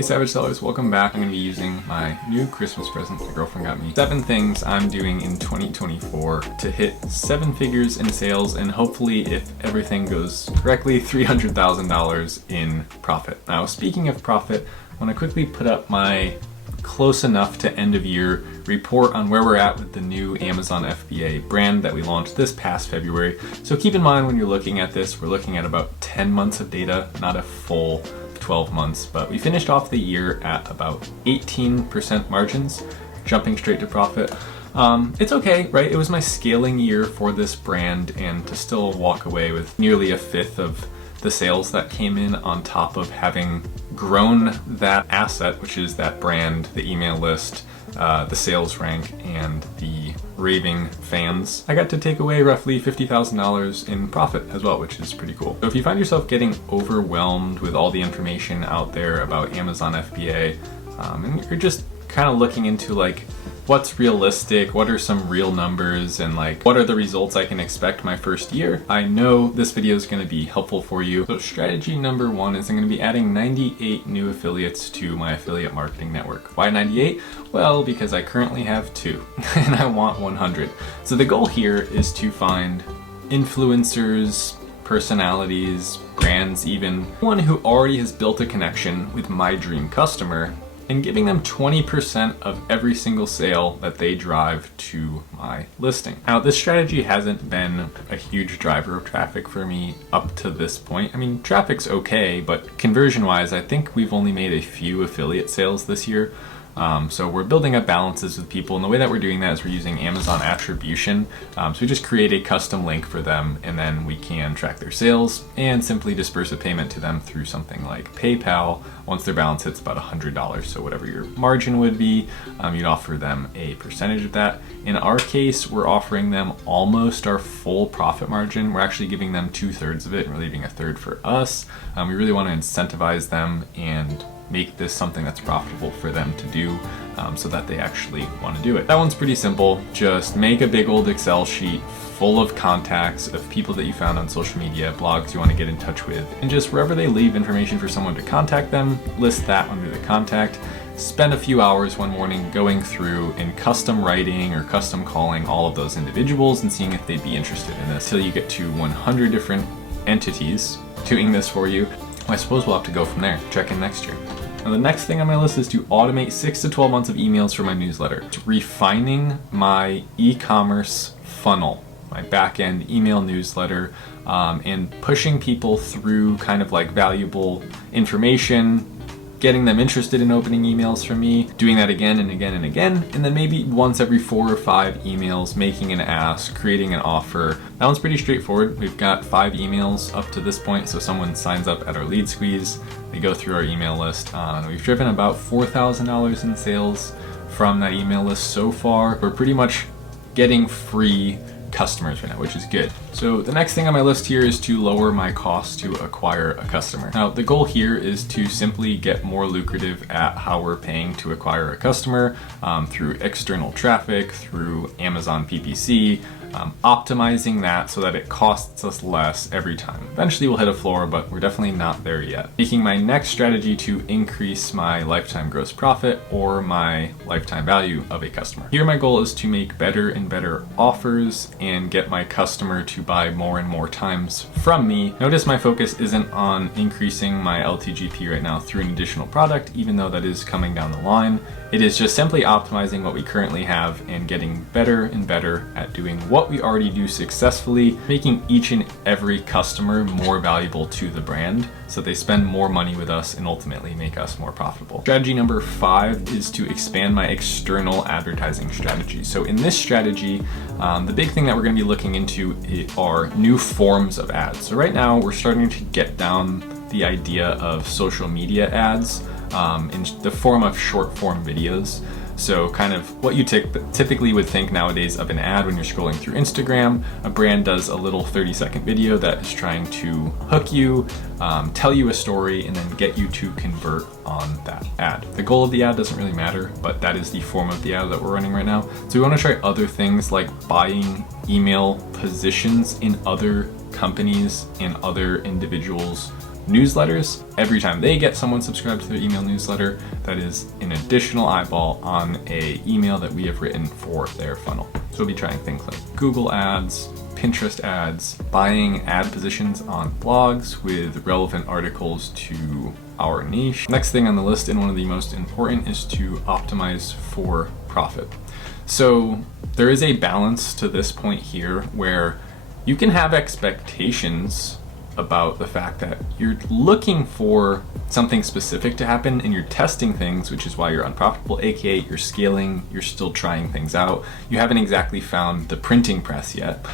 Hey Savage Sellers, welcome back. I'm going to be using my new Christmas present my girlfriend got me. 7 things I'm doing in 2024 to hit 7 figures in sales and hopefully, if everything goes correctly, $300,000 in profit. Now, speaking of profit, I want to quickly put up my close enough to end of year report on where we're at with the new Amazon FBA brand that we launched this past February. So keep in mind when you're looking at this, we're looking at about 10 months of data, not a full 12 months, but we finished off the year at about 18% margins, jumping straight to profit. It's okay, right? It was my scaling year for this brand, and to still walk away with nearly a fifth of the sales that came in on top of having grown that asset, which is that brand, the email list, the sales rank, and the raving fans. I got to take away roughly $50,000 in profit as well, which is pretty cool. So if you find yourself getting overwhelmed with all the information out there about Amazon FBA, and you're just kind of looking into like, what's realistic, what are some real numbers, and like, what are the results I can expect my first year, I know this video is going to be helpful for you. So strategy number 1 is I'm going to be adding 98 new affiliates to my affiliate marketing network. Why 98? Well, because I currently have 2 and I want 100. So the goal here is to find influencers, personalities, brands, even one who already has built a connection with my dream customer, and giving them 20% of every single sale that they drive to my listing. Now, this strategy hasn't been a huge driver of traffic for me up to this point. I mean, traffic's okay, but conversion-wise, I think we've only made a few affiliate sales this year. So we're building up balances with people, and the way that we're doing that is we're using Amazon attribution. So we just create a custom link for them, and then we can track their sales and simply disperse a payment to them through something like PayPal once their balance hits about $100. So whatever your margin would be, you'd offer them a percentage of that. In our case, we're offering them almost our full profit margin. We're actually giving them 2/3 of it, and we're leaving 1/3 for us. We really want to incentivize them and make this something that's profitable for them to do, so that they actually want to do it. That one's pretty simple. Just make a big old Excel sheet full of contacts of people that you found on social media, blogs you want to get in touch with, and just wherever they leave information for someone to contact them, list that under the contact. Spend a few hours one morning going through and custom writing or custom calling all of those individuals and seeing if they'd be interested in this, till you get to 100 different entities doing this for you. I suppose we'll have to go from there. Check in next year. Now, the next thing on my list is to automate 6 to 12 months of emails for my newsletter. It's refining my e-commerce funnel, my back-end email newsletter, and pushing people through kind of like valuable information, getting them interested in opening emails from me, doing that again and again and again, and then maybe once every 4 or 5 emails, making an ask, creating an offer. That one's pretty straightforward. We've got 5 emails up to this point, so someone signs up at our lead squeeze, they go through our email list. We've driven about $4,000 in sales from that email list so far. We're pretty much getting free customers right now, which is good. So the next thing on my list here is to lower my cost to acquire a customer. Now, the goal here is to simply get more lucrative at how we're paying to acquire a customer, through external traffic, through Amazon PPC, optimizing that so that it costs us less every time. Eventually we'll hit a floor, but we're definitely not there yet. Making my next strategy to increase my lifetime gross profit or my lifetime value of a customer. Here my goal is to make better and better offers and get my customer to buy more and more times from me. Notice my focus isn't on increasing my LTGP right now through an additional product, even though that is coming down the line. It is just simply optimizing what we currently have and getting better and better at doing what we already do successfully, making each and every customer more valuable to the brand so they spend more money with us and ultimately make us more profitable. Strategy number 5 is to expand my external advertising strategy. So in this strategy, the big thing that we're going to be looking into are new forms of ads. So right now we're starting to get down the idea of social media ads in the form of short form videos. So kind of what you typically would think nowadays of an ad when you're scrolling through Instagram. A brand does a little 30-second video that is trying to hook you, tell you a story, and then get you to convert on that ad. The goal of the ad doesn't really matter, but that is the form of the ad that we're running right now. So we want to try other things like buying email positions in other companies and other individuals' newsletters. Every time they get someone subscribed to their email newsletter, that is an additional eyeball on a email that we have written for their funnel. So we'll be trying things like Google ads, Pinterest ads, buying ad positions on blogs with relevant articles to our niche. Next thing on the list, and one of the most important, is to optimize for profit. So there is a balance to this point here where you can have expectations about the fact that you're looking for something specific to happen and you're testing things, which is why you're unprofitable, aka you're scaling, you're still trying things out. You haven't exactly found the printing press yet.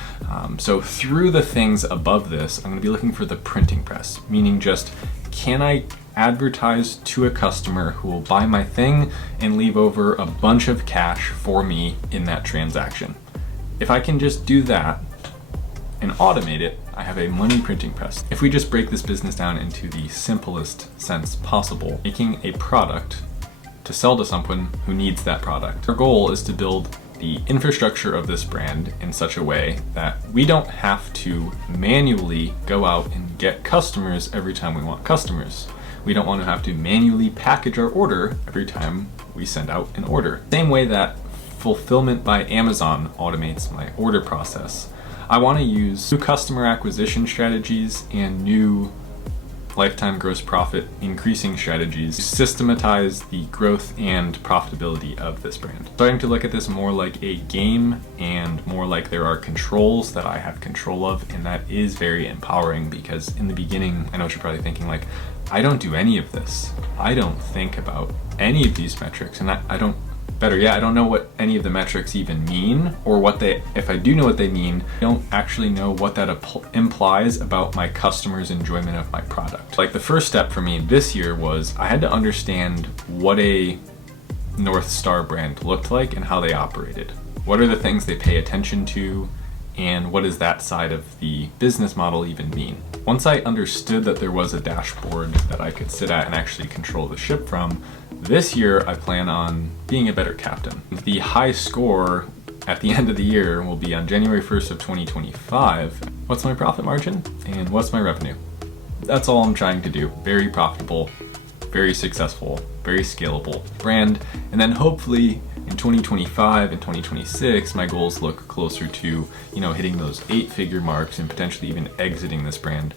So through the things above this, I'm gonna be looking for the printing press, meaning just, can I advertise to a customer who will buy my thing and leave over a bunch of cash for me in that transaction? If I can just do that and automate it, I have a money printing press. If we just break this business down into the simplest sense possible, making a product to sell to someone who needs that product. Our goal is to build the infrastructure of this brand in such a way that we don't have to manually go out and get customers every time we want customers. We don't want to have to manually package our order every time we send out an order. Same way that fulfillment by Amazon automates my order process, I want to use new customer acquisition strategies and new lifetime gross profit increasing strategies to systematize the growth and profitability of this brand. Starting to look at this more like a game and more like there are controls that I have control of, and that is very empowering, because in the beginning, I know what you're probably thinking, like, I don't do any of this. I don't think about any of these metrics, and I don't know what any of the metrics even mean, or what they, if I do know what they mean, I don't actually know what that implies about my customers' enjoyment of my product. Like, the first step for me this year was I had to understand what a North Star brand looked like and how they operated. What are the things they pay attention to, and what does that side of the business model even mean? Once I understood that there was a dashboard that I could sit at and actually control the ship from, this year I plan on being a better captain. The high score at the end of the year will be on January 1st of 2025. What's my profit margin and what's my revenue? That's all I'm trying to do. Very profitable, very successful, very scalable brand. And then hopefully in 2025 and 2026, my goals look closer to, hitting those 8-figure marks and potentially even exiting this brand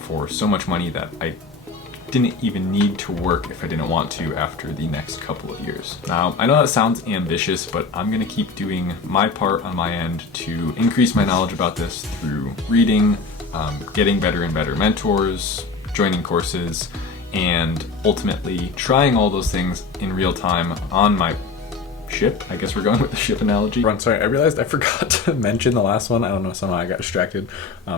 for so much money that I didn't even need to work if I didn't want to after the next couple of years. Now, I know that sounds ambitious, but I'm gonna keep doing my part on my end to increase my knowledge about this through reading, getting better and better mentors, joining courses, and ultimately trying all those things in real time on my ship. I guess we're going with the ship analogy. Sorry, I realized I forgot to mention the last one. I don't know, somehow I got distracted.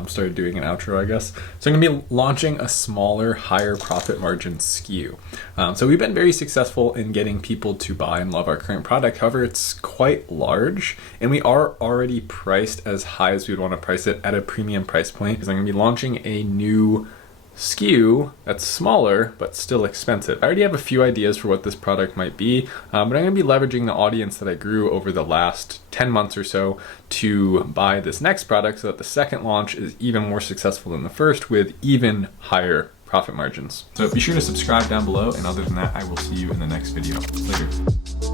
Started doing an outro, I guess. So I'm gonna be launching a smaller, higher profit margin SKU. So we've been very successful in getting people to buy and love our current product. However, it's quite large, and we are already priced as high as we would want to price it at a premium price point, because I'm gonna be launching a new SKU that's smaller but still expensive. I already have a few ideas for what this product might be, but I'm going to be leveraging the audience that I grew over the last 10 months or so to buy this next product so that the second launch is even more successful than the first with even higher profit margins. So be sure to subscribe down below, and other than that, I will see you in the next video. Later.